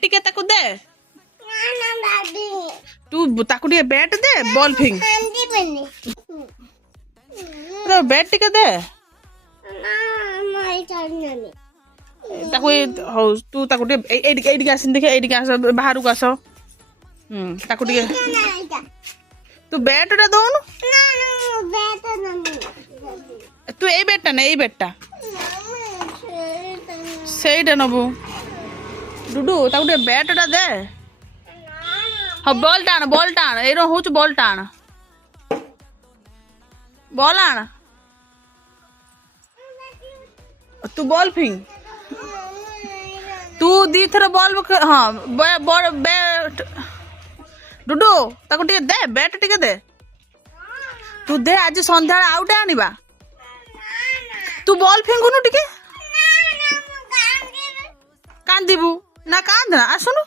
टिके ताकू दे तू ताकू टिके बैट दे बॉल फिंग तो बैट टिके दे ताकू हो तू ताकू टिके एडी आसिन देखे एडी आस बाहर को आस ताकू टिके तू बैट टा दोनु तू ए बैटटा ना ए बैटटा सेटा नबु डुडू ताकू टिके बैट टा दे हाँ बॉल टाण ए हूँ बॉल टाण बॉल आण तू बॉल फिंग तू दी थर बॉल हाँ बैट डुडू ताकू टिके दे बैट टिके दे तू दे आज संध्या आउटे आनिबा तू बॉल फिंगुनु टिके कांदिबू ना कांद ना आसुनु